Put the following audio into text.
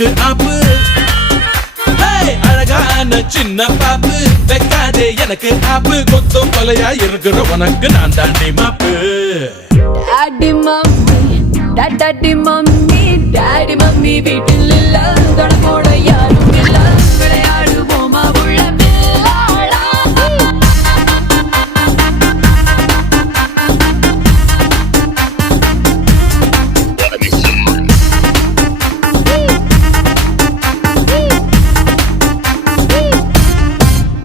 எனக்கு ஆப்பு. அழகான சின்ன பாப்பு வைக்காதே எனக்கு ஆப்பு. கொத்தம் கொலையா இருக்கிற உனக்கு நான் தாண்டி மாப்பு. Daddy mummy daddy mummy daddy mummy வீட்டில் இல்ல தொடப்போட